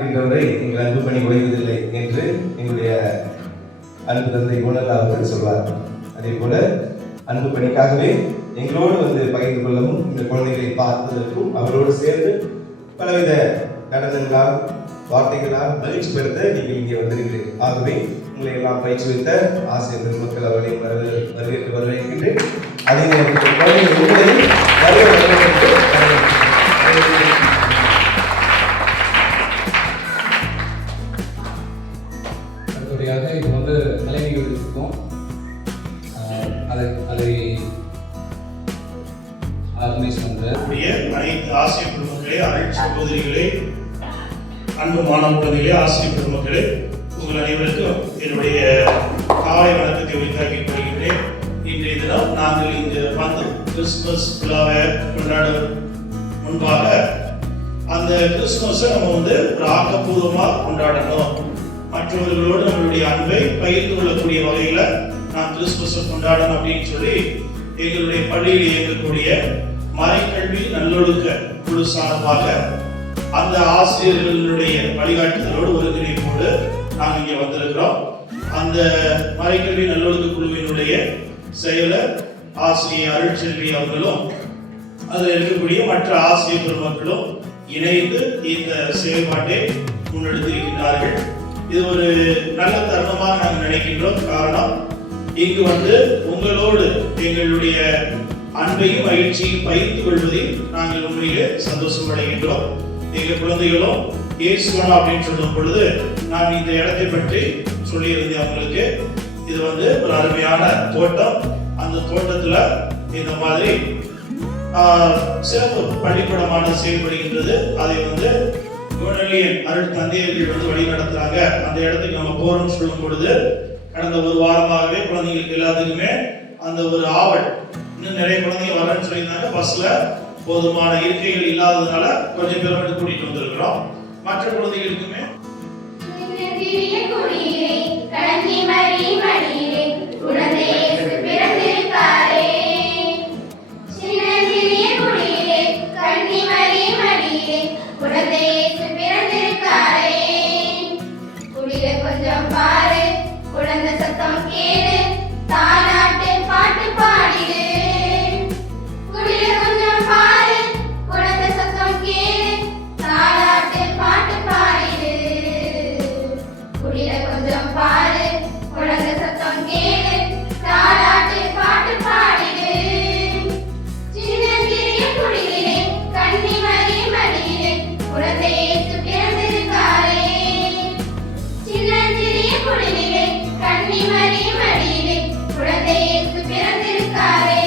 இருக்கின்றவரை எங்கள் அன்பு பணி ஓய்வதில்லை என்று எங்களுடைய அன்பு தந்தை குணலா அவர்கள் சொல்வார். அதே போல அன்பு பணிக்காகவே எங்களோடு வந்து பகிர்ந்து கொள்ளவும், இந்த குழந்தைகளை பார்ப்பதற்கும் அவரோடு சேர்ந்து பலவித நடனங்களால் வார்த்தைகளால் மகிழ்ச்சி பெறுத்த நீங்கள் இங்கே வந்திருக்கிறீர்கள். ஆகவே உங்களை எல்லாம் பயிற்றுவித்த ஆசிரியர் பெருமக்கள் அவர்களை வரவேற்கின்றேன். அதே நேரத்தில் அடுத்தபடியாக இப்போ வந்து கலை நிகழ்ச்சி இருக்கும். அதை ஆர்கனைஸ் பண்ணுறக்கூடிய அனைத்து ஆசிரியர் பெருமக்களே, அனைத்து சகோதரிகளே, அன்பு மாணவ குழந்தைகளே, ஆசிரியர் பெருமக்களே, உங்கள் அனைவருக்கும் என்னுடைய காலை வணக்கத்தை உரித்தாக்கிக் கொள்கின்றேன். இன்றைய தினம் நாங்கள் இங்கு வந்து கிறிஸ்துமஸ் விழாவை கொண்டாடும் முன்பாக அந்த கிறிஸ்துமஸை நம்ம வந்து ஒரு ஆக்கப்பூர்வமாக கொண்டாடணும், மற்றவர்களோடு நம்மளுடைய அன்பை பகிர்ந்து கொள்ளக்கூடிய வகையில் நாம் கிறிஸ்துமஸை கொண்டாடணும் அப்படின்னு சொல்லி எங்களுடைய பள்ளியில் இயங்கக்கூடிய மறைக்கல்வி நல்லொழுக்க குழு சார்பாக அந்த ஆசிரியர்களுடைய வழிகாட்டுதலோடு ஒருங்கிணைப்போடு நாங்கள் இங்கே வந்திருக்கிறோம். அந்த மறைக்கல்வி நல்லொழுக்க குழுவினுடைய செயலர் ஆசிரியர் அருட்செல்வி அவர்களும் அதில் இருக்கக்கூடிய மற்ற ஆசிரியர் பெருமக்களும் இணைந்து இந்த செயல்பாட்டை முன்னெடுத்திருக்கின்றார்கள். இது ஒரு நல்ல தருணமாக நாங்கள் நினைக்கின்றோம். காரணம், இங்கு வந்து உங்களோடு எங்களுடைய அன்பையும் மகிழ்ச்சியும் பகிர்ந்து கொள்வதில் நாங்கள் உண்மையிலே சந்தோஷம் அடைகின்றோம். எங்கள் குழந்தைகளும் இயேசுவனா அப்படின்னு சொல்லும் பொழுது நான் இந்த இடத்தை பற்றி சொல்லியிருந்தேன் அவங்களுக்கு. இது வந்து ஒரு அருமையான தோட்டம். அந்த தோட்டத்துல இந்த மாதிரி சிறப்பு பள்ளிக்கூடமான செயல்படுகின்றது. அதை வந்து குணலியன் அருள் தந்தையர்கள் வந்து வழி நடத்துறாங்க. அந்த இடத்துக்கு நம்ம போறோம்னு சொல்லும் பொழுது கடந்த ஒரு வாரமாகவே குழந்தைங்களுக்கு எல்லாத்துக்குமே அந்த ஒரு ஆவல், இன்னும் நிறைய குழந்தைங்க வரேன்னு சொல்லியிருந்தாங்க. பஸ்ல போதுமான இருக்கைகள் இல்லாததுனால கொஞ்சம் பேர் மட்டும் கூட்டிட்டு வந்திருக்கிறோம். மற்ற குழந்தைகளுக்குமே கொஞ்சம் பாரு, குழந்தை சத்தம் கேளு, தாலாட்டு பாட்டு பாடிடு. குடில கொஞ்சம் பாரு, குழந்தை சத்தம் கேளு, தாலாட்டு பாட்டு பாடிடு. குடில கொஞ்சம் பாரு, குழந்தை சத்தம் கேளு, தாலாட்டு பாட்டு பாடிடு. சின்ன சிறிய குடிலே கன்னி மரி மடியிலே குழந்தை இயேசு பிறந்திருக்காரே. குடிலே கன்னி மரி மடியிலே குழந்தை இயேசு பிறந்திருக்காரே.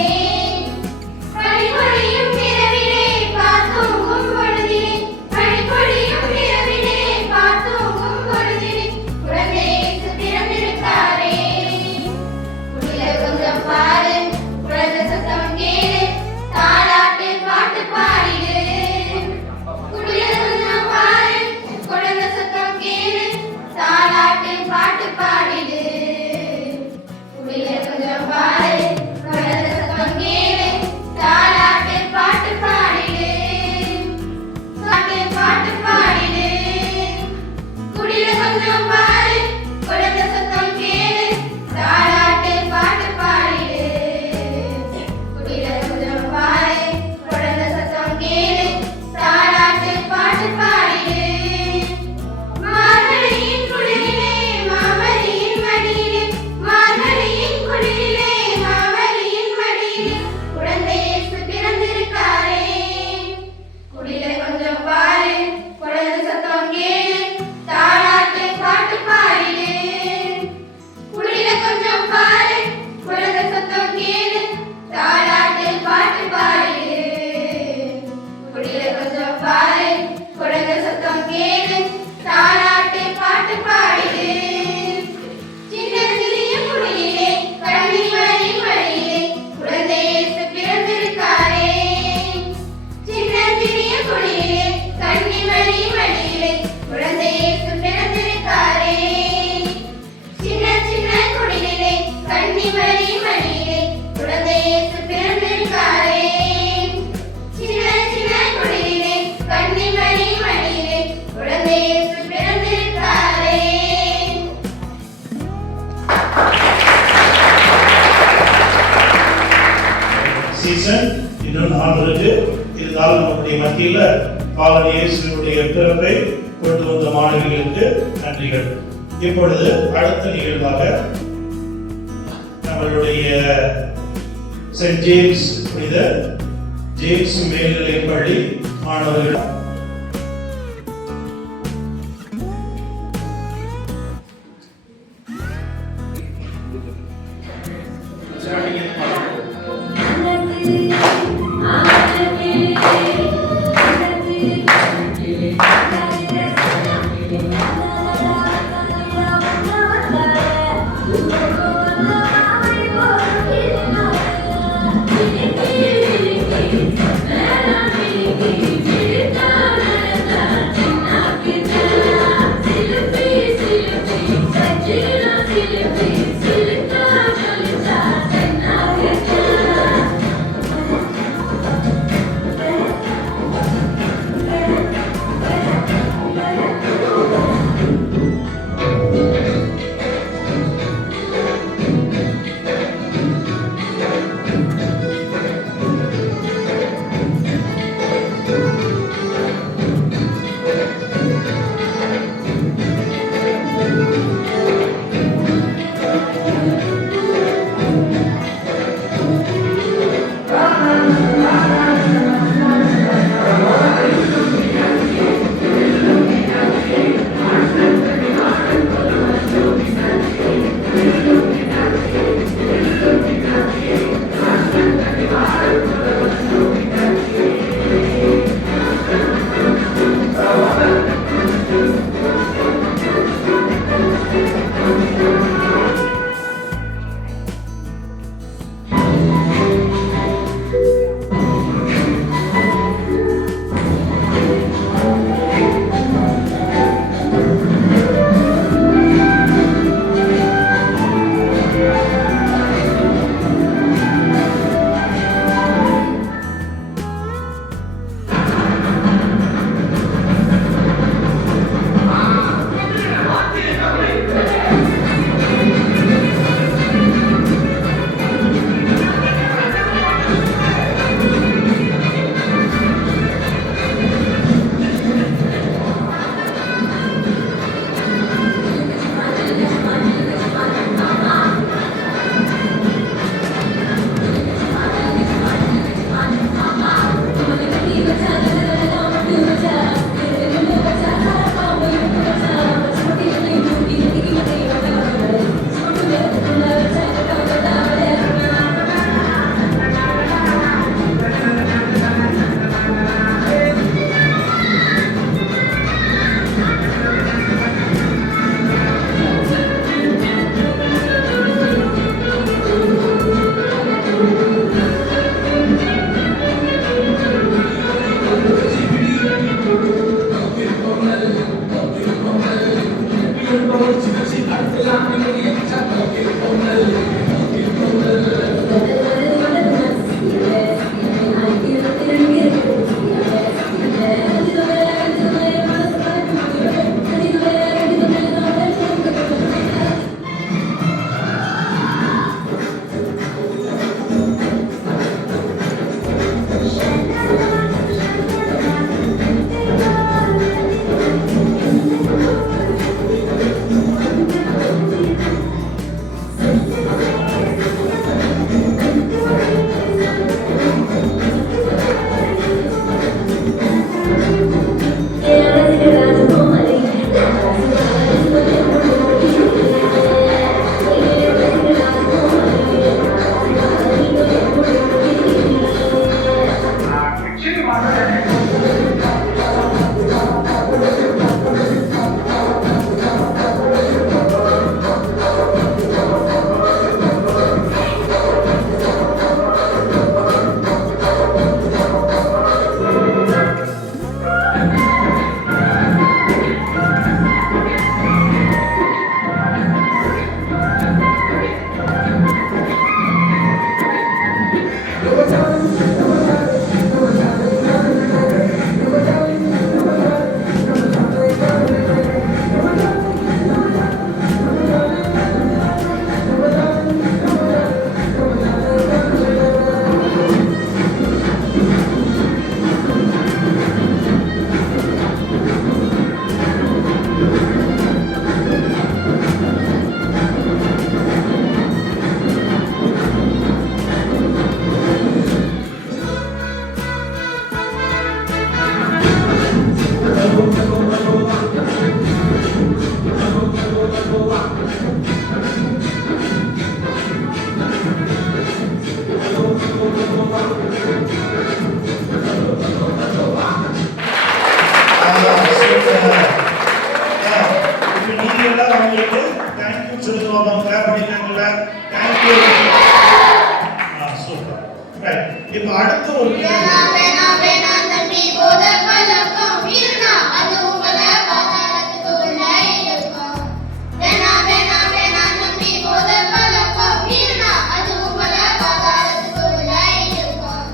பனிபொழியும் இரவிலே பார்த்தோங்கும் பொழுதிலே, பனிபொழியும் இரவிலே பார்த்தோங்கும் பொழுதிலே குழந்தை இயேசு பிறந்திருக்காரே. குடில கொஞ்சம் பாரு, குழந்தை சத்தம் கேளு, தாலாட்டு பாட்டு பாடிடு. குடில கொஞ்சம் பாரு, குழந்தை சத்தம் கேளு, தாலாட்டு பாட்டு பாடிடு. குடில கொஞ்சம் பாரு, குழந்தை சத்தம் கேளு, தாலாட்டு பாட்டு பாடிடு. பாட்டு பாடிடு. குடில கொஞ்சம் பாரு, குழந்தை சத்தம் கேளு, தாலாட்டு பாட்டு பாடிடு. குடில கொஞ்சம் பாரு, குழந்தை சத்தம் கேளு, தாலாட்டு பாட்டு பாடிடு. மார்கழியின் குளிரிலே மாமரியின் மடியிலே, மார்கழியின் குளிரிலே மாமரியின் மடியிலே குழந்தை இயேசு பிறந்திருக்காரே. குடில கொஞ்சம் பாரு, குழந்தை சத்தம் கேளு, தாலாட்டு பாட்டு இன்னும் நாள் இருக்கு. இருந்தாலும் நம்முடைய மத்தியில் பாலன் இயேசுவினுடைய பிறப்பை கொண்டு வந்த மாணவிகளுக்கு நன்றிகள். இப்பொழுது அடுத்த நிகழ்வாக நம்மளுடைய சென்ட் ஜேம்ஸ் புனித ஜேம்ஸ் மேல்நிலைப் பள்ளி மாணவர்கள் Thank you. சொல்லுங்க பாப்போம். கிளாப் பண்ணிட்டாங்கல்ல? Thank you. சூப்பர். ரைட். இப்போ அடுத்த ஒரு வேணா வேணா வேணா தம்பி போத பழக்கம் வீணா அது உங்களை பாதாளத்துக்குள்ள இழுக்கும். வேணா வேணா வேணா தம்பி போத பழக்கம் வீணா அது உங்களை பாதாளத்துக்குள்ள இழுக்கும்.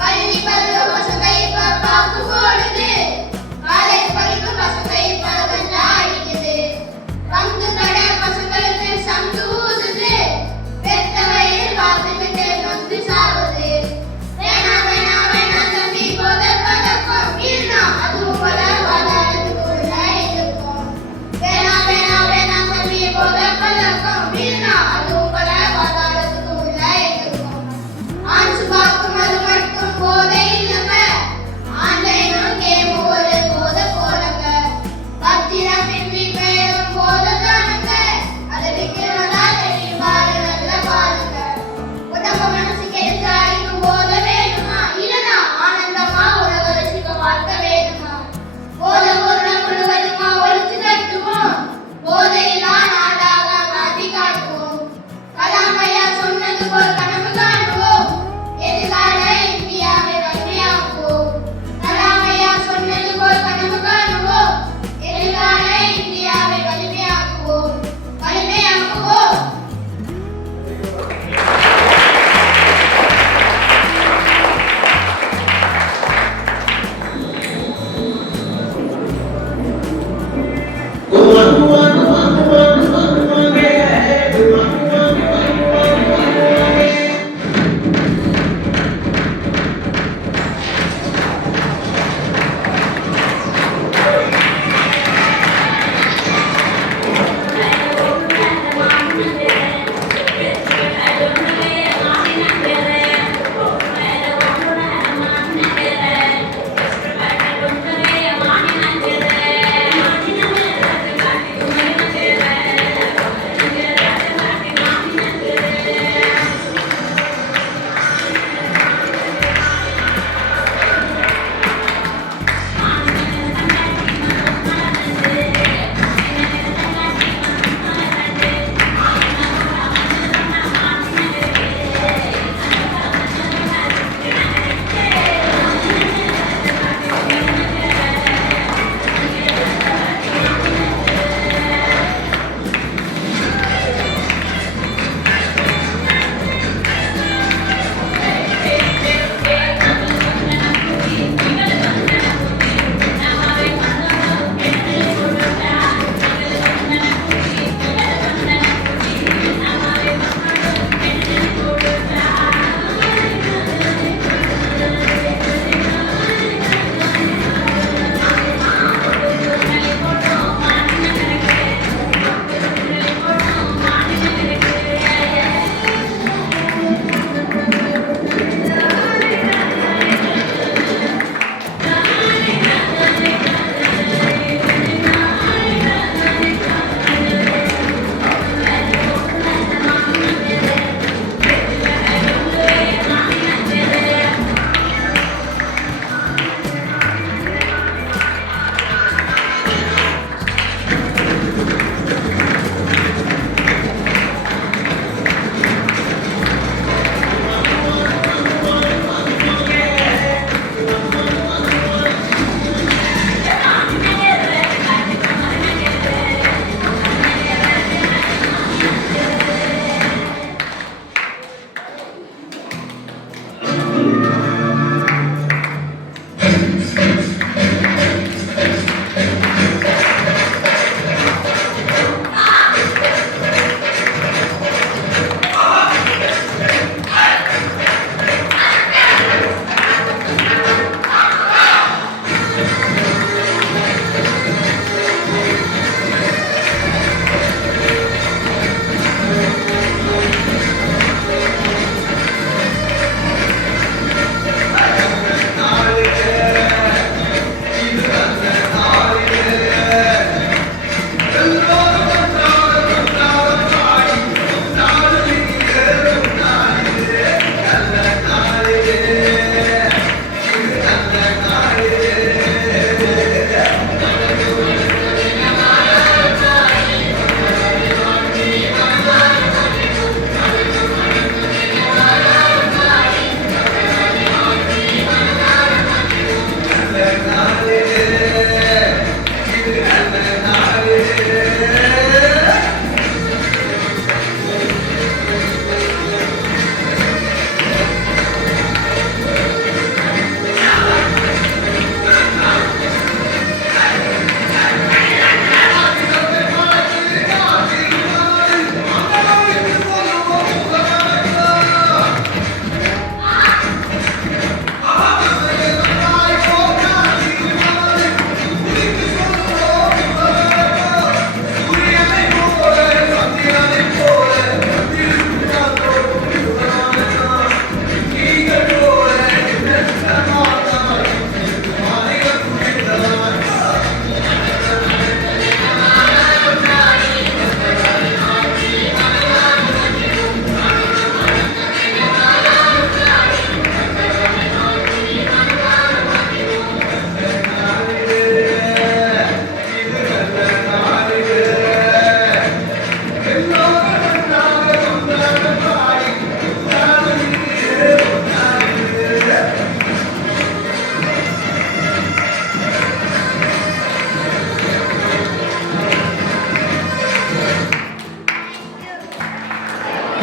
பள்ளி பருவ பசங்க இப்ப பாக்கு போடுது, காலேஜ் படிக்கும் பசங்க இப்ப கஞ்சா அடிக்குது, பங்கு கடை பசங்களுக்கு சங்கு ஊதுது, பெத்த வயிறு பார்த்துக்கிட்டு நொந்து சாவுது. வேணா வேணா வேணா தம்பி போத பழக்கம் வீணா அது உங்களை பாதாளத்துக்குள்ள இழுக்கும். வேணா வேணா வேணா தம்பி போத பழக்கம் வீணா அது உங்களை பாதாளத்துக்குள்ள இழுக்கும். ஆன்சு பார்க்கும் அது மட்டும் போதை இல்லைங்க, ஆன்லைனும் கேம் ஒரு போதை போலங்க, பத்திரம் பின்பி பெயரும் போதை தானுங்க, அதை விற்கிறதா தெரியும் பாரு நல்ல பாருங்க. உடம்பு மனசு கெடுத்து அழிக்கும் போதை வேணுமா, இல்லனா ஆனந்தமா உலக ரசிக்க வாழ்க்கை வேணுமா? போதை பொருளை முழுவதுமா ஒழிச்சு கட்டுவோம், போதையில்லா நாடாக மாற்றி காட்டுவோம். கலாம் ஐயா சொன்னது போல் கனவு காணுவோம், எதிர்கால இந்தியாவை வலிமையாக்குவோம். கலாம் ஐயா சொன்னது போல் கனவு காணுவோம், எதிர்கால இந்தியாவை வலிமையாக்குவோம். வலிமையாக்குவோம்.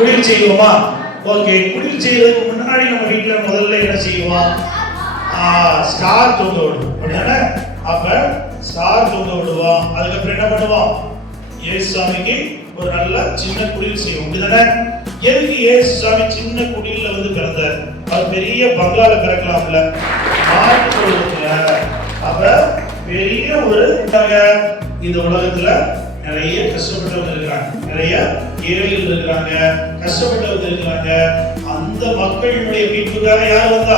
குளிர் செய்வோமா? ஓகே, குளிர் செய்யறதுக்கு முன்னாடி நம்ம வீட்டுல முதல்ல என்ன செய்வோம்? ஸ்டார் தூங்க விடுவோம். அப்படிதானே? அப்ப ஸ்டார் தூங்க விடுவோம். அதுக்கப்புறம் என்ன பண்ணுவோம்? இயேசு சாமிக்கு ஒரு நல்ல சின்ன குடில் செய்வோம். அப்படிதானே? எதுக்கு இயேசு சாமி சின்ன குடில்ல வந்து பிறந்தார்? அவர் பெரிய பங்களால பிறக்கலாம்ல, மாட்டு தொழுவத்துல. அப்ப பெரிய ஒரு இந்த உலகத்துல நிறைய கஷ்டப்பட்டவங்க இருக்கிறாங்க, நிறைய ஏழைகள் இருக்கிறாங்க, கஷ்டப்பட்டவங்க இருக்கிறாங்க. அந்த மக்களுடைய மீட்புக்காக யார் வந்தா?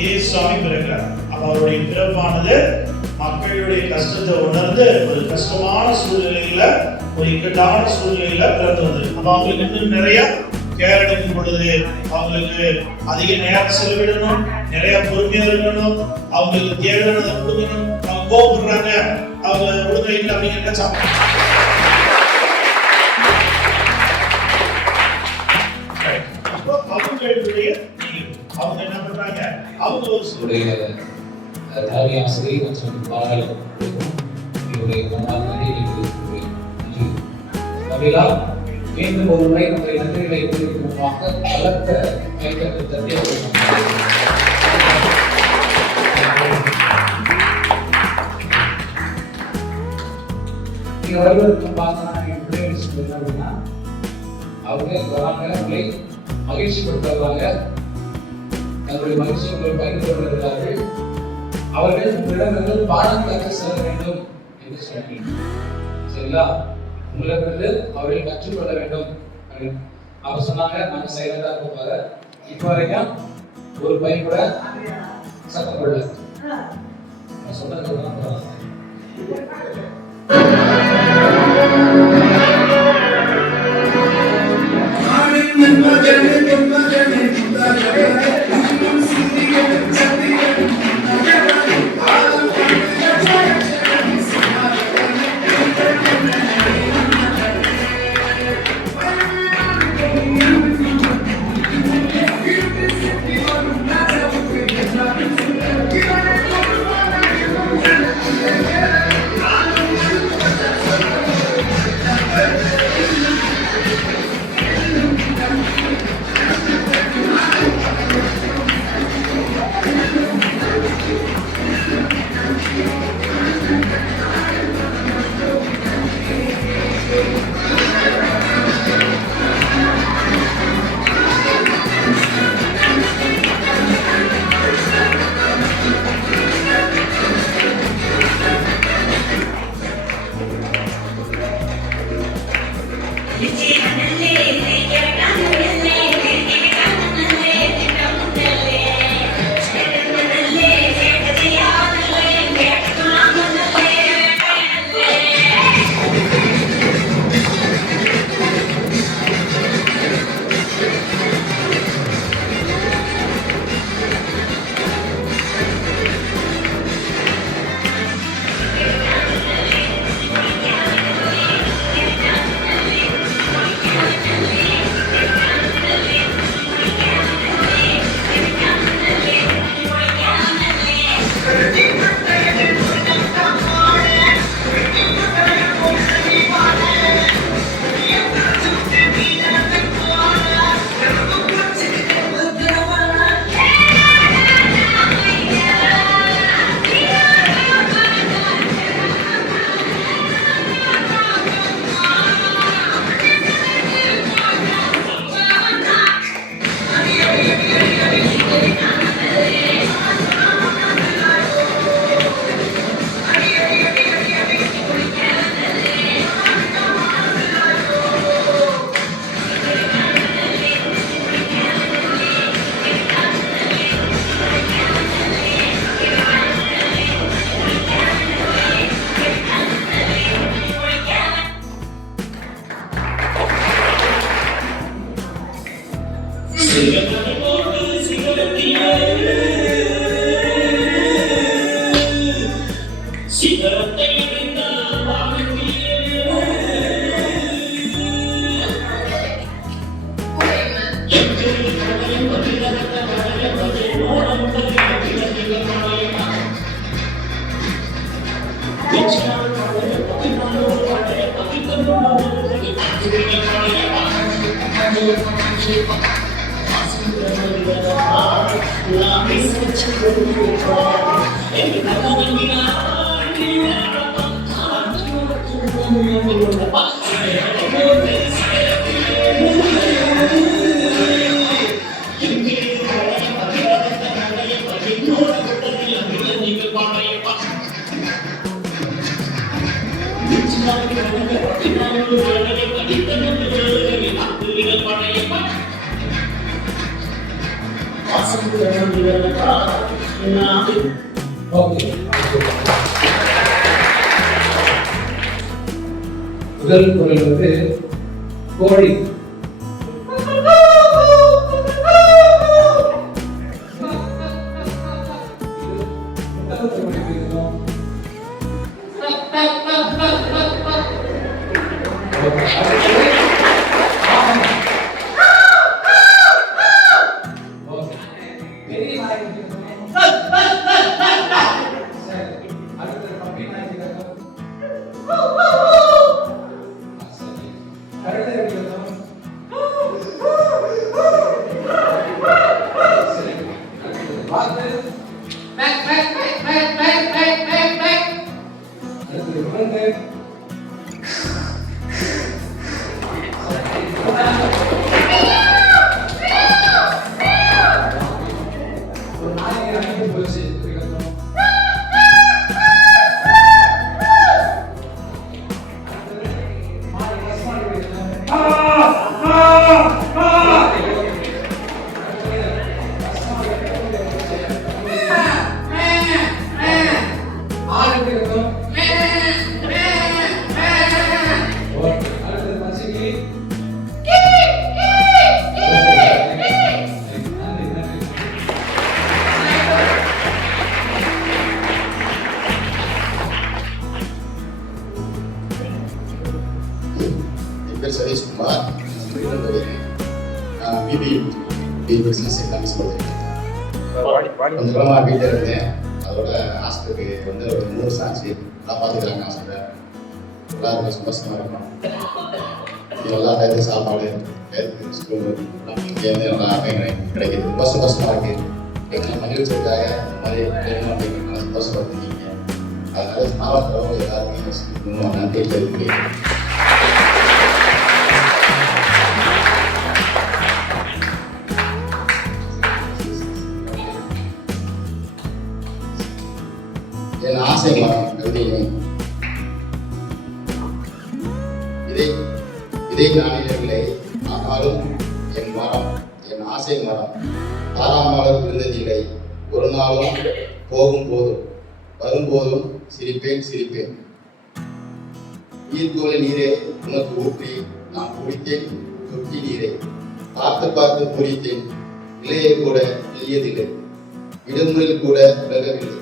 இயேசு சாமி பிறக்கிறார். அப்ப அவருடைய பிறப்பானது மக்களுடைய கஷ்டத்தை உணர்ந்து ஒரு கஷ்டமான சூழ்நிலையில, ஒரு இக்கட்டான சூழ்நிலையில பிறந்து வந்தது. அப்ப அவங்களுக்கு இன்னும் நிறைய கேர் எடுக்கும் பொழுது அவங்களுக்கு அதிக நேரம் செலவிடணும், நிறைய பொறுமையா இருக்கணும், அவங்களுக்கு தேவையானதை கொடுக்கணும். அவங்க கோபப்படுறாங்க, அவங்க ஒழுங்கா இல்லை அப்படிங்கிற அவங்க என்ன பண்றாங்க? அவங்க ஒரு தலைமை ஆசிரியர் மற்றும் பாடல்கள் மீண்டும் ஒரு முறை நம்முடைய நன்றிகளை குறிப்பிடுமாக பலத்த கைத்தட்டத்தை நீங்க வருவதற்கு பார்த்தா அப்படின்னா அவங்க வராங்க, உங்களை மகிழ்ச்சி கொடுத்துறாங்க, தங்களுடைய மகிழ்ச்சி உங்களை பகிர்ந்து கொண்டிருக்கிறார்கள். அவர்கள் உங்களிடமிருந்து பாடம் கற்று செல்ல வேண்டும் என்று சொன்னீங்க. சரிங்களா? உங்களிடமிருந்து அவர்கள் கற்றுக்கொள்ள வேண்டும். அப்ப சொன்னாங்க, நாங்க சைலண்டா இருப்பாங்க. இப்ப வரைக்கும் ஒரு பையன் கூட சத்தம் போடல. சொன்னது முதல் குரல் வந்து கோழி. சதீஷ்குமார் பிசினஸ் எக்ஸாம்ஸ் கொடுத்துருக்கேன். கொஞ்சம் காலமாக வீட்டில் இருந்தேன். அதோட ஹாஸ்பிட்டலுக்கு வந்து ஒரு 3 சாட்சி எல்லாம் பார்த்துக்கிறாங்க. ஹாஸ்பிட்டல் எல்லாருக்கும் சந்தோஷமாக இருக்கும். எல்லா டயத்துக்கு சாப்பாடு டயத்துக்கு ஸ்கூல் இங்கேருந்து எல்லாமே கிடைக்கிது. ரொம்ப சந்தோஷமாக இருக்குது. எங்கள் மகிழ்ச்சிக்காக இந்த மாதிரி வேணும் அப்படிங்கிறதுனால சந்தோஷப்படுத்திருக்கீங்க. அதனால மாவட்டத்தில் எல்லாருமே நன்றி தெரிவிக்கிறேன். என் ஆசை மரம் கவிதையுமே இதை நானிடவில்லை. ஆனாலும் என் மரம் என் ஆசை மரம் தாராமலர் விழுந்ததில்லை. ஒரு நாளும் போகும் போதும் வரும்போதும் சிரிப்பேன் சிரிப்பேன். ஈர்த்தோலை நீரே உனக்கு ஊற்றி நான் குடித்தேன் தொட்டி நீரை. பார்த்து பார்த்து குடித்தேன். இலையை கூட எளியதில்லை. விடுமுறையில் கூட விலகவில்லை.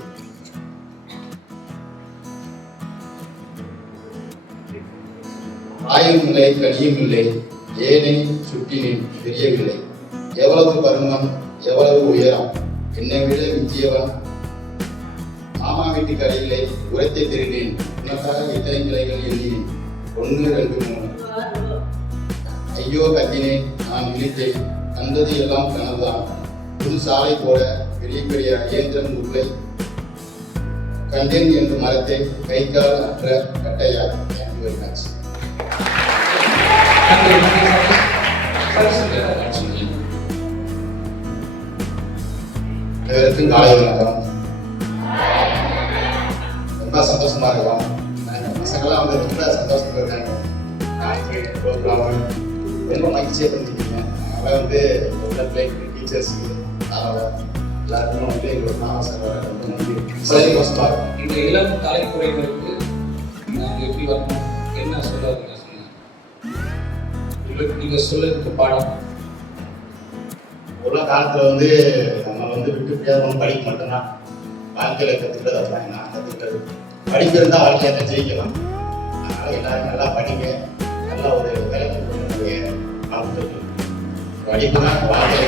ஆயும் இல்லை கனியும் இல்லை. ஏனை சுட்டினேன் தெரியவில்லை. எவ்வளவு பருமன் எவ்வளவு உயரம் என்னை விட மிஞ்சியவன். மாமா வீட்டு கடையிலே உரைத்தை திருடினேன். உனக்காக இத்தனை கிளைகள் எண்ணினேன். 1 2 3. ஐயோ கத்தினேன் நான் விழித்தேன். கண்டது எல்லாம் கனவுதான். புது சாலை போட பெரிய பெரிய இயந்திரம் உள்ளே கண்டேன் என்று மரத்தை கை கால் அற்ற கட்டையார். அனைவருக்கும் காலை வணக்கம். ரொம்ப சந்தோஷமா இருக்கும். பசங்களாம் வந்து ரொம்ப சந்தோஷமா இருக்காங்க. ரொம்ப மகிழ்ச்சியாக பண்ணிருக்கீங்க. அதனால வந்து டீச்சர்ஸுக்கு எல்லாருக்கும் வந்து எங்களோட மாவட்ட ரொம்ப நன்றி. சந்தோஷமா இருக்கும். இந்த இளம் தலைமுறைகளுக்கு நாங்கள் எப்படி வரணும், என்ன சொல்ல நீங்க சொல்லுறதுக்கு பாடம். உள்ள காலத்துல வந்து நம்ம வந்து விட்டு பிடிக்காத படிக்க மட்டும்தான் வாழ்க்கையில கத்துக்கிறது. அதுதான் நான் கத்துக்கிறது. படிப்பு இருந்தால் வாழ்க்கையை ஜெயிக்கலாம். அதனால எல்லாரும் நல்லா படிங்க. நல்லா ஒரு வேலைக்கு போகக்கூடிய படிப்பு தான் வாழ்க்கை.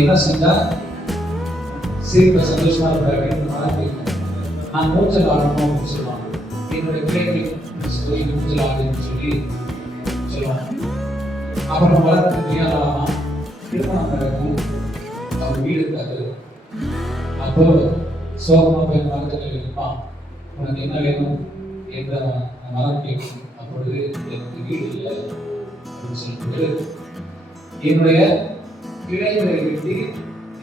என்ன செஞ்சா சிரிப்ப சந்தோஷமா இருக்க நான் மூச்சல் ஆடணும் அப்படின்னு சொல்லுவாங்க. என்னுடைய பிள்ளைகள் சொல்லி முடிச்சலான்னு சொல்லி சொல்லுவாங்க. அப்புறம் வளர்த்து தெரியாதவா திருமணம் நடக்கும், அவங்க வீடு இருக்காது. அப்போ சோகமா போய் மரத்தில் இருப்பான், உனக்கு என்ன வேணும் என்ற மரம் கேட்கும். அப்பொழுது எனக்கு வீடு இல்லை அப்படின்னு சொல்லிட்டு என்னுடைய இளைஞரை விட்டு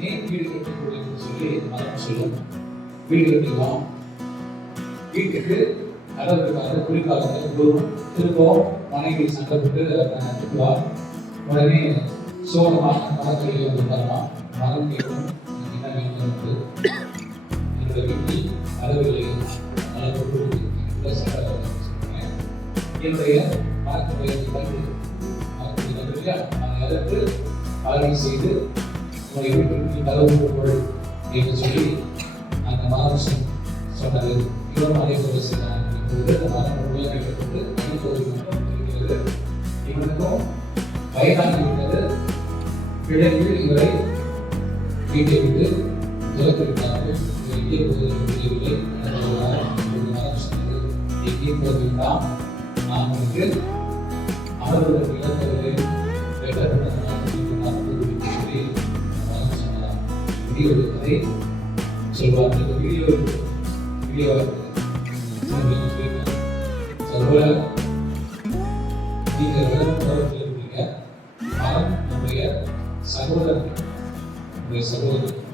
ஏன் வீடு கட்டக்கூடியதுன்னு சொல்லி மரம் சொல்லும். வீடு கட்டிடுவான், வீட்டுக்கு அளவுக்காக குளிர்காலத்தில் தூரம் திரும்பவும் மனைவி சண்டை போட்டு திட்டுவார். உடனே சோகமாக மரத்தில் வந்து தரலாம். மரம் கேட்கும், என்ன வேணும் என்னுடைய வீட்டில் அளவுகளை அளவு என்னுடைய மரத்துடைய அதற்கு ஆய்வு செய்து உங்களுடைய வீட்டிற்கு கதவு பொருள் என்று சொல்லி அந்த மரம் சொன்னது. இவரும் அதே போல செய்தார். அந்த மரம் உருவாக்கப்பட்டு இருக்கிறது. இவனுக்கும் வயதாகிவிட்டது. பிள்ளைகள் இவரை வீட்டை விட்டு விலக்கிவிட்டார்கள். எங்கே போவதில்லை. மரம் சொன்னது, எங்கே போவதில்தான் நான் உங்களுக்கு அவர்களுக்கு இழந்தவரை கதை சொல்வார். வீடியோ நம்முடைய சகோதரன்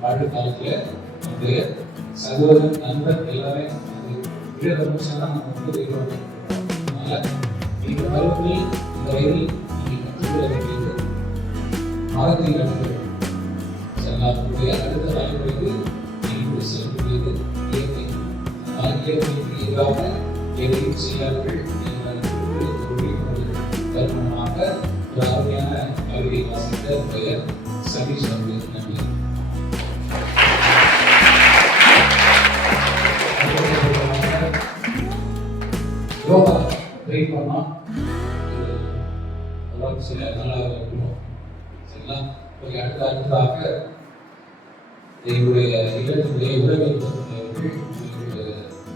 வாழ்வு காலத்தில் நம்முடைய சகோதரன் நண்பர் எல்லாமே இந்த பருவத்தில் இந்த வயதில் நீங்கள் கற்றுக்கொள்ள வேண்டியது மரத்தை நடுவது. நம்முடைய அடுத்த தலைமுறைக்கு நீங்கள் செல்லக்கூடியது இயற்கை. இயற்கைக்கு எதிராக எதையும் செய்யார்கள் தருணமாக ஒரு அருமையான கவிதை வாசித்த பெயர் சதீஷ் அவர்கள். நன்றி. யோகா ட்ரை பண்ணா சில நல்லா இருக்கணும். சரிங்களா? அடுத்ததாக என்னுடைய இல்லத்தினுடைய உறவினர்கள்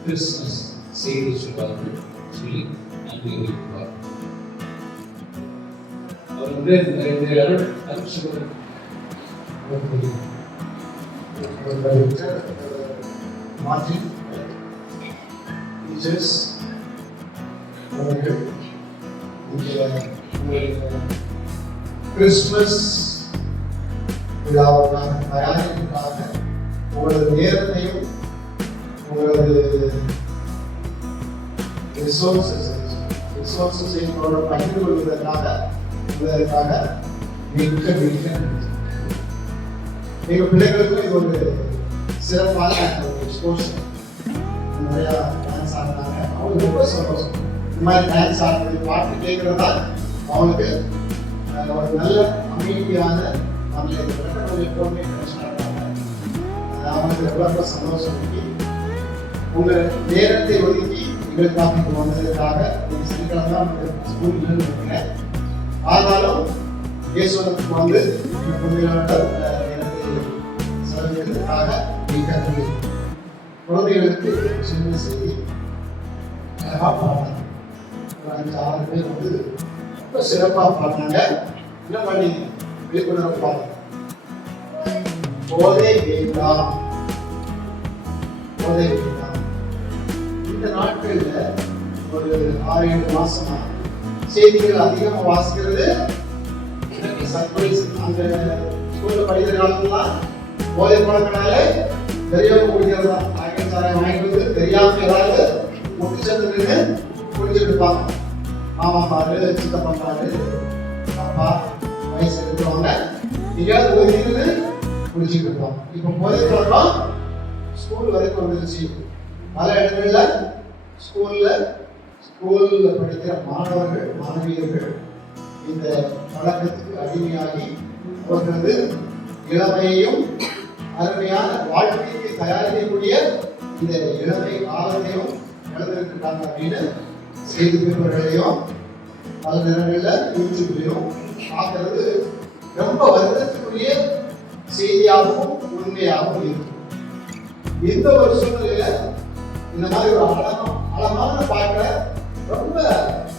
கிறிஸ்துமஸ் செய்தி சொல்வார்கள். சொல்லி நன்றி வைப்பார். அவர் வந்து இந்த அருட்சுவர் Martin, teachers, கிறிஸ்துமஸ் விழாவுக்கான தயாரிப்புக்காக உங்களது நேரத்தையும் உங்களது ரிசோர்ஸஸ் எங்களோட பகிர்ந்து கொள்வதற்காக மிக்க மிக்க எங்கள் பிள்ளைகளுக்கும் இது ஒரு சிறப்பான ஒரு எக்ஸ்போஷர். நிறையா டான்ஸ் ஆடுறாங்க, அவங்களுக்கு ரொம்ப சந்தோஷம். இந்த மாதிரி டான்ஸ் ஆடுறது, பாட்டு கேட்கறதா அவங்களுக்கு ஒரு நல்ல அமைதியான எப்போதுமே அவங்களுக்கு எவ்வளோ சந்தோஷம். உங்கள் நேரத்தை ஒதுக்கி எங்களுக்காக வந்ததற்காக சனிக்கிழமை தான் ஸ்கூல் இருக்கிறேன். ஆனாலும் இயேசுவுக்கு வந்து நேரத்தை செலவிடுவதற்காக குழந்தைகளுக்கு சின்ன செய்தி அழகாக பாடினாங்க. ஒரு 5-6 பேர் வந்து ரொம்ப சிறப்பாக பாடினாங்க. என்ன பண்ணி விழிப்புணர்வு பாருங்க. போதை வேண்டாம், போதை வேண்டாம். இந்த நாட்கள்ல ஒரு 6-7 மாசமா செய்திகள் அதிகமாக வாசிக்கிறது எனக்கு சர்ப்ரைஸ். அந்த ஸ்கூல்ல படிக்கிற காலத்துலாம் போதை பழக்கினாலே பெரியவங்க குடிக்கிறது தான். சாராயம் வாங்கிட்டு வந்து தெரியாம ஏதாவது முட்டு சேர்ந்து குடிச்சுட்டு இருப்பாங்க. மாமா பாரு, சித்தப்பா பாரு, அப்பா வயசு இருக்கிறவங்க எங்கேயாவது ஒதுக்கிட்டு குடிச்சுட்டு இருப்பாங்க. இப்போ போதை பழக்கம் ஸ்கூல் வரைக்கும் வந்துருச்சு. பல இடங்கள்ல ஸ்கூல்ல படிக்கிற மாணவர்கள் மாணவியர்கள் இந்த பழக்கத்துக்கு அடிமையாகி அவர்களது இளமையையும் அருமையான வாழ்க்கைக்கு தயாரிக்கக்கூடிய இந்த இளமை காலத்தையும் இழந்திருக்கிறாங்க அப்படின்னு செய்தி பேப்பர்களையும் பல நேரங்களில் யூடியூப்லையும் பார்க்கறது ரொம்ப வருத்தத்துக்குரிய செய்தியாகவும் உண்மையாகவும் இருக்கும். இந்த ஒரு சூழ்நிலையில இந்த மாதிரி ஒரு அழகான பாட்டை ரொம்ப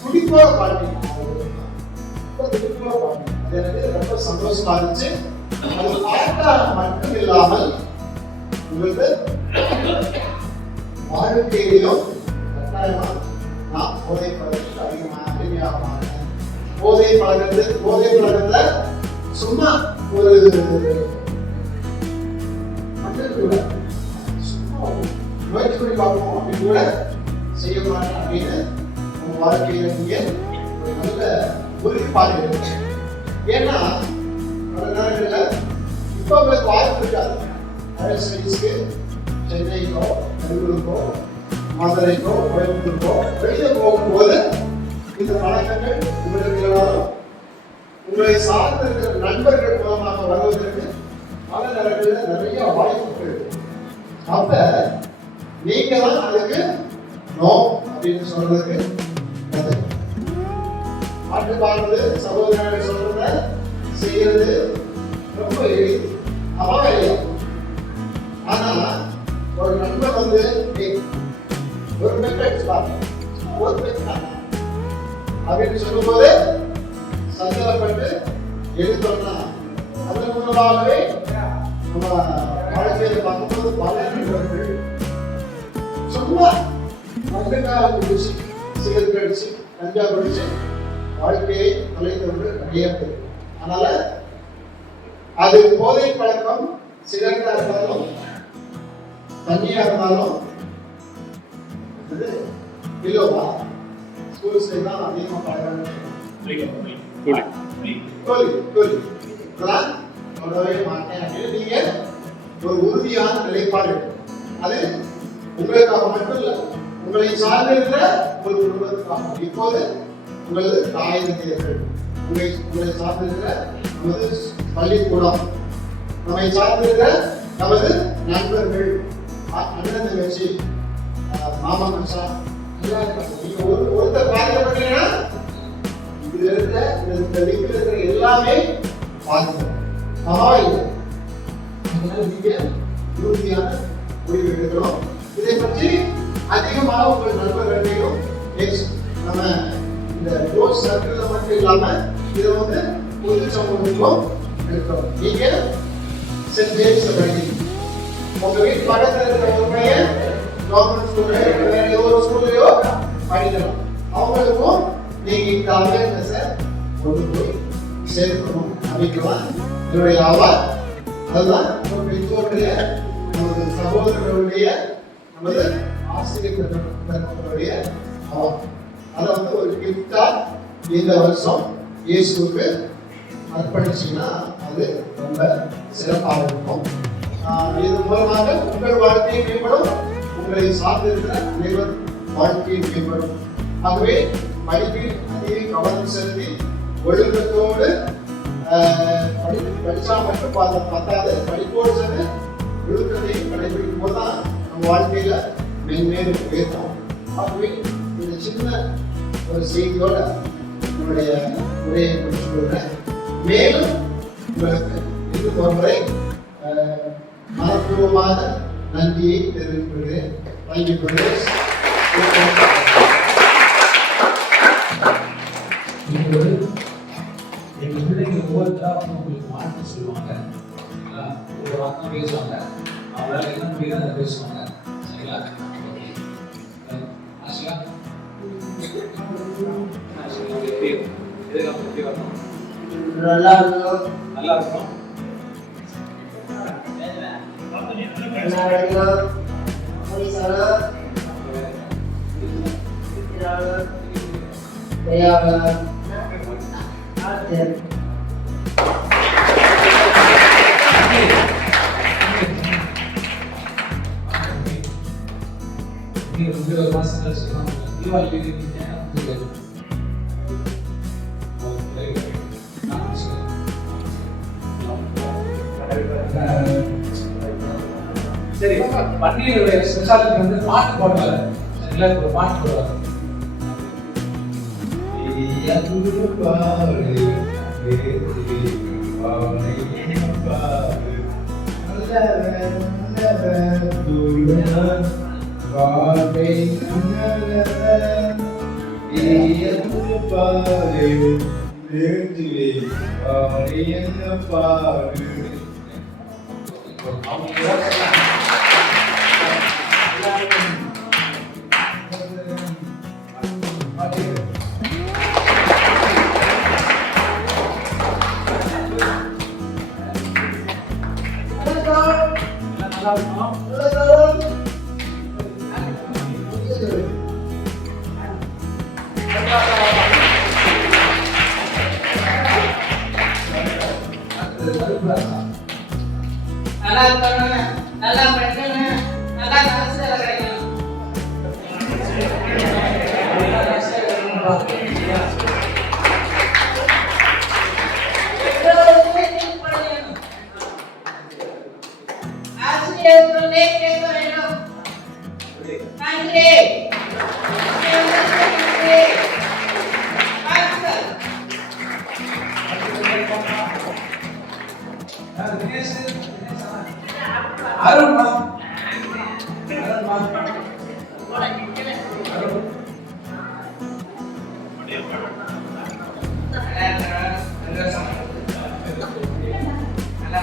துடிப்போட பாட்டீங்க. ரொம்ப துடிப்போட பாட்டீங்க. அது எனக்கு ரொம்ப சந்தோஷமா இருந்துச்சு. அது பாட்டா மட்டும் இல்லாமல் உங்களுக்கு வாழ்க்கையிலும் கட்டாயமா நான் போதை பழக்கத்துக்கு அதிகமாக அடிமையாக மாட்டேன். போதை பழக்கத்தை சும்மா ஒரு கூட சும்மா முயற்சி பண்ணி பார்ப்போம் அப்படின்னு கூட செய்ய மாட்டேன் அப்படின்னு உங்க வாழ்க்கையில நீங்க ஒரு நல்ல உறுதிப்பாடு இருக்கு. ஏன்னா பல நேரங்களில் இப்போ உங்களுக்கு வாய்ப்பு இருக்காது. ஹையர் ஸ்டடீஸ்க்கு சென்னைக்கோ பெங்களூருக்கோ மதுரைக்கோ கோயம்புத்தூருக்கோ வெளியே போகும்போது இந்த பழக்கங்கள் உங்களுக்கு வரும். உங்களை சார்ந்து இருக்கிற நண்பர்கள் மூலமாக வருவதற்கு பல நேரங்களில் நிறைய வாய்ப்புகள் இருக்கு. அப்ப நீங்க தான் அதுக்கு நோ அப்படின்னு சொல்றதுக்கு பாட்டு பாடுறது, சகோதரர்கள் சொல்றத செய்யறது ரொம்ப எளிது. அதான் இல்லையா? ஆனா ஒரு நண்பர் வந்து ஒரு மெத்தட் அப்படின்னு சொல்லும்போது சஞ்சலப்பட்டு எழுத்தோம்னா அதன் மூலமாகவே நம்ம வாழ்க்கையில பார்க்கும்போது பல நண்பர்கள் சும்மா மண்ணுக்காக குடிச்சு சிகரெட் அடிச்சு கஞ்சா குடிச்சு வாழ்க்கையை தொலைத்தவர்கள் நிறைய பேர். அதனால அது போதை பழக்கம் சிகரெட்டா இருந்தாலும் தண்ணியா இருந்தாலும் இல்லவா ஸ்கூல்ஸ்ல தான் அதிகமா பழக்கம் தொடவே மாட்டேன் அப்படின்னு நீங்க ஒரு உறுதியான நிலைப்பாடு. அது உங்களுக்காக மட்டும் இல்ல, உங்களை சார்ந்திருக்கிற ஒரு குடும்பத்துக்காக. இப்போது உங்களது தாய் தந்தையர்கள், உங்களை சார்ந்திருக்கிற நமது பள்ளிக்கூடம், நம்மை சார்ந்திருக்கிற நமது நண்பர்கள், அண்ணன் தங்கச்சி, மாமா மச்சா, நீங்க ஒருத்தர் பாதிக்கப்பட்டீங்கன்னா இதுல இருக்கிற எல்லாமே பாதிக்கும். நீங்க உறுதியான முடிவு எடுக்கணும். இதை பற்றி அதிகமாக உங்கள் நண்பர்களையும் நம்ம இந்த க்ளோஸ் சர்க்கிள்ல மட்டும் இல்லாம இதை வந்து பொது சமூகத்திலும் எடுக்கணும். நீங்க சென்ட் ஜேம்ஸ் பள்ளி, உங்க வீட்டு பக்கத்துல இருக்கிற ஒரு பையன் கவர்மெண்ட் ஸ்கூல்ல வேற ஏதோ ஒரு ஸ்கூல்லையோ படிக்கலாம். அவங்களுக்கும் நீங்க இந்த அவேர்னஸை கொண்டு போய் சேர்க்கணும் அப்படிங்கலாம் என்னுடைய ஆவல். அதுதான் பெற்றோருடைய நமது சகோதரர்களுடைய நமது ஆசிரியர்களுடைய ஆவல். அதை வந்து ஒரு கிஃப்டா இந்த வருஷம் இயேசுவுக்கு அர்ப்பணிச்சீங்கன்னா அது ரொம்ப சிறப்பாக இருக்கும். இது மூலமாக உங்கள் வாழ்க்கையை மேம்படும், உங்களை சார்ந்திருக்கிற அனைவர் வாழ்க்கையை மேம்படும். ஆகவே படிப்பில் அதிக கவனம் செலுத்தி ஒழுக்கத்தோடு படிச்சா மட்டும் பத்தாது, படிப்போடு சேர்ந்து ஒழுக்கத்தையும் கடைபிடிக்கும் போதுதான் நம்ம வாழ்க்கையில மென்மேலும் உயர்த்தோம். ஆகவே இந்த சின்ன ஒரு செய்தியோட என்னுடைய உரையை முடிச்சு கொள்கிறேன். மேலும் உங்களுக்கு இன்னும் ஒரு முறை மனப்பூர்வமாக நன்றியை தெரிவித்துக் கொள்கிறேன். Thank you brothers. எங்க பிள்ளைங்க ஒவ்வொருத்தராக உங்களுக்கு மாற்றி சொல்லுவாங்க, ஒரு வார்த்தை பேசுவாங்க, அவங்களால என்ன முடியுதோ அதை பேசுவாங்க. சரிங்களா? ஆசியா எப்படி வரணும்? நல்லா இருக்கும். ஒரு மாசம் சொல்லுவாங்க தீபாவளி சரி. பன்னீருடைய ஸ்பெஷாலிட்டி வந்து பாட்டு போடுவாங்க. சரிங்களா? ஒரு பாட்டு போடுவாங்க. வாழ்வை நல்லவர் தீயது பாரு வேண்டுவே பாரு என்ன பாரு. நல்லா இருக்கணும், நல்லா படிக்கணும், நல்லா காசு கிடைக்கணும். ஆசிரியர் சொல்லே கேட்க வேண்டும். நன்றி. அருண்மா நல்லா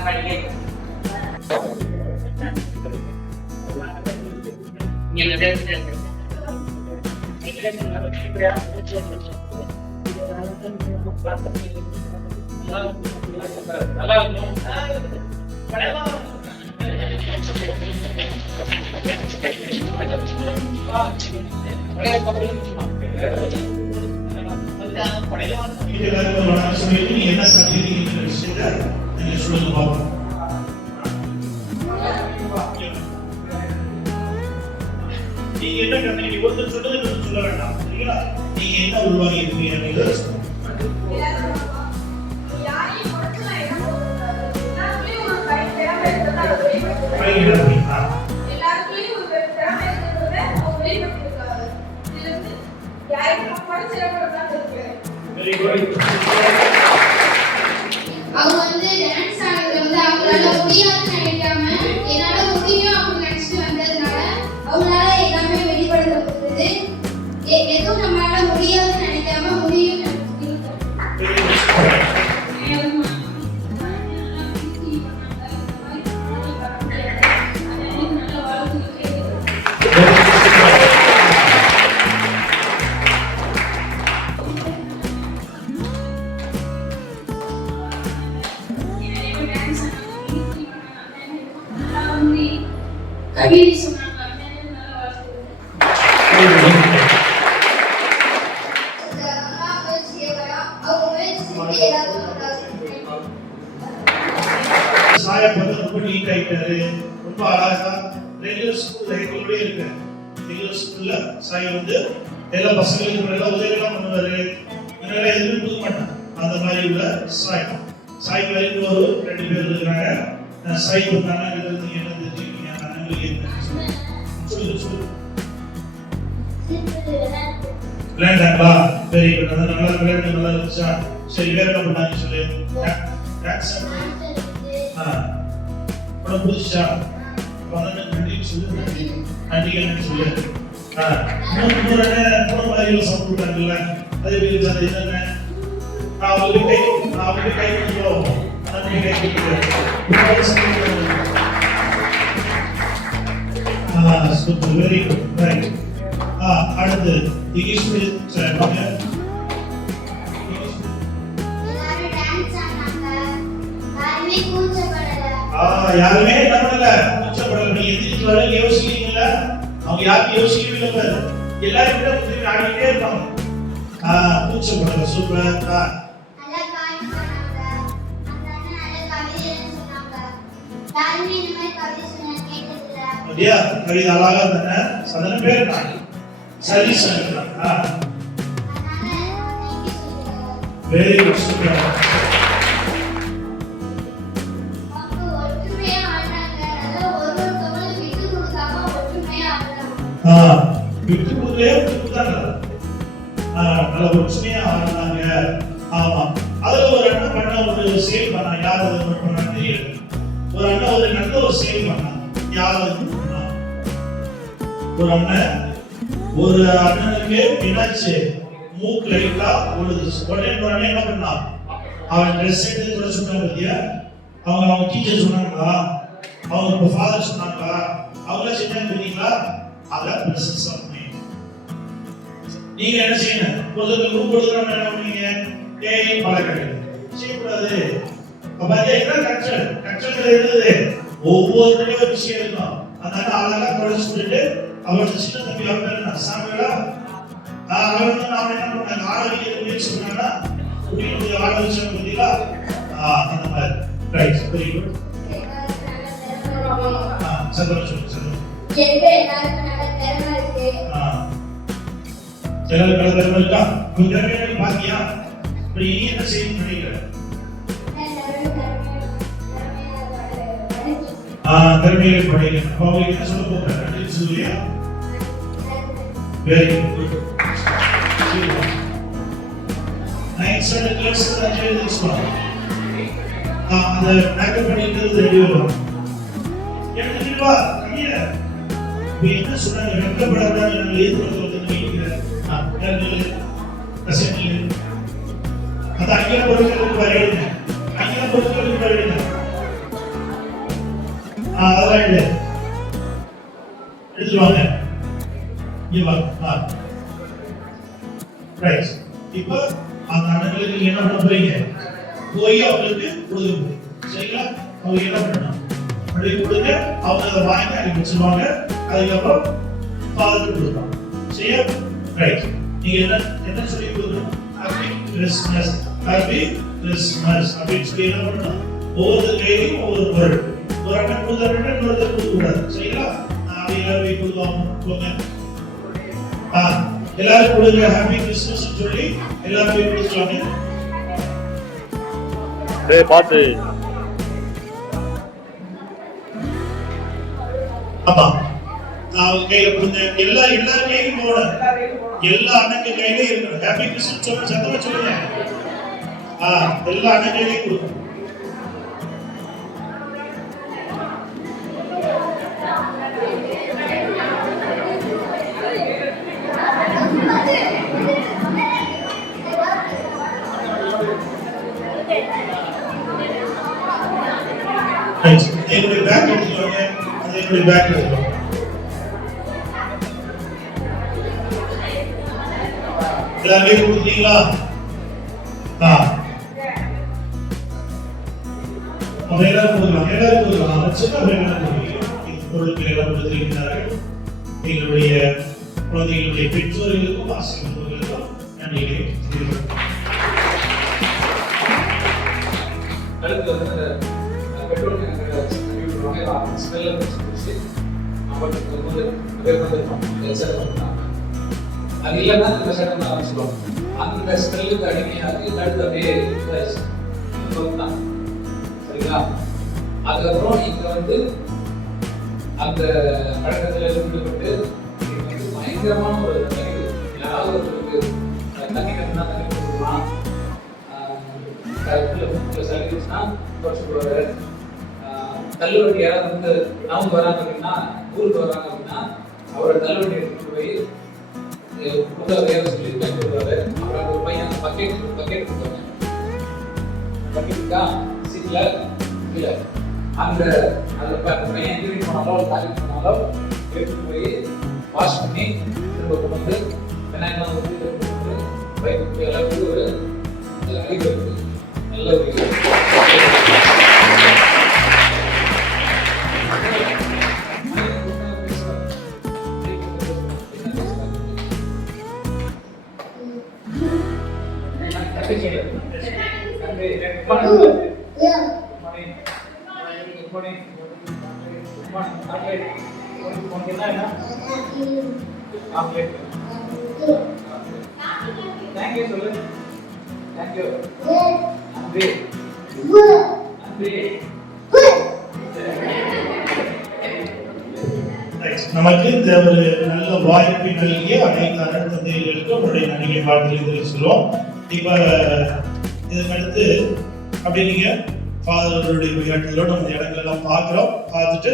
படிக்க. இது எல்லாருக்கும் வணக்கம் சொல்லிட்டு நீங்க என்ன கத்துக்கிட்டீங்கன்ற விஷயத்தை நீங்க சொல்லுங்க பாப்போம். நீங்க என்ன கத்துக்கிட்டீங்க ஒருத்தர் சொல்றது இன்னொருத்தர் சொல்ல வேண்டாம் சரிங்களா? நீங்க என்ன உருவாகி இருக்கீங்க அப்படிங்கறத சொல்லுங்க. பையன் அப்படின்னா வெரி குட். அவங்க வந்து டான்ஸ் ஆடுறது வந்து அவங்களால முடியாதுன்னு நினைக்காம என்னால முடியும் அப்படின்னு நினைச்சிட்டு வந்ததுனால அவங்களால எல்லாமே வெளிப்படுத்தப்படுது. எதுவும் நம்மளால முடியாதுன்னு நினைக்காம முடியும் கவிதை சொன்னாங்க. சாயா வந்து ரொம்ப நீட் ஆயிட்டாரு, ரொம்ப அழகா ரெகுலர் ஸ்கூல்ல எங்களோட இருக்கு. ரெகுலர் ஸ்கூல்ல சாய் வந்து எல்லா பசங்களுக்கும் நல்லா உதவியெல்லாம் பண்ணுவாரு, இதனால எதுவுமே கொடுக்க மாட்டான். அந்த மாதிரி உள்ள சாய் சாய் மாதிரி இன்னொரு 2 பேர் இருக்கிறாங்க. சாய் பண்ணாங்க நீங்க என்ன தெரிஞ்சுக்கீங்க சொல்லு சொல்லு. விளையாண்டாங்களா? Very good. அது நல்லா விளையாண்டு நல்லா இருந்துச்சா? சரி வேற என்ன பண்ணாங்க சொல்லு. டான்ஸ் படம் புதுச்சா? வந்து நன்றி சொல்லு. நன்றிகள் சொல்லு. மூணு மாதிரி சவுண்ட் விட்டாங்கல்ல, அதே மாதிரி அது என்னென்ன அவங்களுக்கு கை கொடுத்துருவோம். நன்றி கை கொடுத்துருவோம். Very good. ரைட். அடுத்து யாருமே என்ன பண்ணல, கூச்சப்படல. நீங்க எதிர்த்து வர யோசிக்கிறீங்களா? அவங்க யாரும் யோசிக்கவே இல்லை. எல்லாரும் கிட்ட திரும்பி ஆடிக்கிட்டே இருப்பாங்க. கூச்சப்படல. சூப்பர். அப்படியா? கவிதை அழகா தானே? சதன பேர் சரி சொல்லுங்க. Very good. சூப்பர். விட்டு கொடுத்தாங்க. நல்ல ஒற்றுமையா ஆடினாங்க. ஆமா. அதுல ஒரு அண்ணன் பண்ண ஒரு சேல் பண்ணாங்க. யார் அதை பண்ணாங்க தெரியல. ஒரு அண்ணன் ஒரு நல்ல ஒரு சேல் பண்ணாங்க. யார் அது? ஒரு அண்ணனுக்கு என்னாச்சு மூக்கு லைட்டா உழுது. உடனே என்ன பண்ணான், அவன் ட்ரெஸ் எடுத்து கூட சொன்னாங்க பத்தியா, அவங்க டீச்சர் சொன்னாங்களா, அவங்க ஃபாதர் சொன்னாங்களா, அவங்க செஞ்சாங்க தெரியுங்களா? அதான் பிரசன்ஸ் ஆஃப் மைண்ட். நீங்க என்ன செய்யணும், ஒருத்தருக்கு ரூம் கொடுக்குறோம் என்ன பண்ணுவீங்க, டேய் பழக்கடை செய்யக்கூடாது. அப்ப அது என்ன கற்றல் இருந்தது, ஒவ்வொருத்தரையும் ஒரு விஷயம் இருக்கும். அதனால அழகா குறைச்சு சொல்லிட்டு அவரோட சின்ன தம்பி அவர் சாமியா அவன் என்ன பண்ணாங்க, ஆரோக்கியத்தை முயற்சி பண்ணாங்கன்னா குடியுடைய ஆரோக்கியம் பார்த்தீங்களா, அந்த மாதிரி. Right, very good. சந்தோஷம் சொல்லுங்க. சிலர் திறமை இருக்கா, உங்க திறமையை பாத்தியா, இப்படி என்ன செய்யணும்னு நினைக்கிறேன். திறமையை படிக்கணும். அவங்களுக்கு என்ன சொல்ல போகிறேன் சொல்லியா? Very good. Ninth standard class தான் எழுதிச்சுவாங்க. அந்த மேக்கப் பண்ணிட்டு ரெடி வருவாங்க. எடுத்துட்டு வா கம்மியா. இப்போ என்ன சொன்னாங்க, வெட்கப்படாத நாங்கள் எதிர்த்து நினைக்கிறேன். அது அங்கே பொருட்களுக்கு வரையிடுங்க, அங்கே பொருட்களுக்கு வரையிடுங்க. அதெல்லாம் இல்லை, எடுத்துட்டு வாங்க. இப்ப அந்த அண்ணங்களுக்கு என்ன பண்ண போறீங்க, போய் அவங்களுக்கு கொடுங்க. சரிங்களா? அவங்க என்ன பண்ணணும், அப்படி கொடுங்க. அவங்க அதை வாங்கி அனுப்பி வச்சிருவாங்க. அதுக்கப்புறம் ஃபாதருக்கு கொடுப்பாங்க. சரியா? ரைட். நீங்க என்ன சொல்லி கொடுக்கணும், ஹாப்பி கிறிஸ்மஸ், ஹாப்பி கிறிஸ்மஸ் அப்படின்னு சொல்லி என்ன பண்ணணும், ஒவ்வொரு கையிலையும் ஒவ்வொரு பொருள். ஒரு அண்ணன் கொடுத்தாருன்னா இன்னொருத்தர் கொடுக்க கூடாது. சரிங்களா? அப்படியே கொடுத்துவாங்க. எல்லாரும் கொடுங்க ஹாப்பி கிறிஸ்மஸ் சொல்லி எல்லாரும் கொடுத்துவாங்க. டேய் பாத்து. ஆமா, அவங்க கையில கொடுங்க. எல்லாரும் கையிலும் போகணும். எல்லா அண்ணன் கையிலும் இருக்கணும். ஹாப்பி கிறிஸ்மஸ் சொல்லுங்க, சத்தமா சொல்லுங்க. எல்லா அண்ணன் கையிலையும் கொடுங்க. என்னுடைய பேக் எடுத்துக்கோங்க. அது என்னுடைய பேக் எடுத்துக்கோங்க. எல்லாருமே கொடுத்தீங்களா? எல்லாரும் கொடுக்கலாம். சின்ன பொருட்கள் எல்லாம் கொடுத்திருக்கிறார்கள். எங்களுடைய குழந்தைகளுடைய பெற்றோர்களுக்கும் ஆசிரியர்களுக்கும் நன்றிகளை தெரிவித்துக் அடுத்து வந்து பெட்ரோல் ஸ்மெல்ல பிடிச்சி அவங்களுக்கு வந்து அது இல்லைன்னா இந்த சட்டம் தான் சொல்லுவாங்க. அந்த ஸ்மெல்லுக்கு அடிமையாகி நடுத்து அப்படியே தான். சரிங்களா? அதுக்கப்புறம் இங்க வந்து அந்த பழக்கத்துல ஈடுபட்டு பயங்கரமான ஒரு யாராவது ஒருத்தருக்கு தண்ணி கட்டினா தண்ணி கொடுக்கலாம், சர்வீஸ்னா குறைச்சி போடுவாரு. தள்ளுவண்டி யாராவது வந்து டவுன் வராங்க அப்படின்னா, ஊருக்கு வராங்க அப்படின்னா அவரை தள்ளுவண்டி எடுத்துட்டு போய் உள்ள வேற சொல்லி தண்ணி கொடுவாரு. அப்புறம் ஒரு பையன் பக்கெட் கொடுத்தாங்க. பக்கெட்டுக்கா சீட்ல இல்லை அந்த பையன் எங்கே போனாலோ காலேஜ் போனாலோ எடுத்துட்டு போய் வாஷ் பண்ணி திரும்ப கொண்டு வந்து விநாயகர் வந்து பைக்கு எல்லாருக்கும் ஒரு அறிவு இருக்கு. நல்ல ஒரு நமக்கு இந்த ஒரு நல்ல வாய்ப்பை நல்கிய அனைத்து அண்ணன் தந்தைகளுக்கும் அவருடைய நன்றியை வாழ்த்துக்களை சொல்லுவோம். இப்ப இதுக்கு அடுத்து அப்படி நீங்க ஃபாதருடைய விளையாட்டுகளோட நம்ம இடங்கள் எல்லாம் பார்க்குறோம். பார்த்துட்டு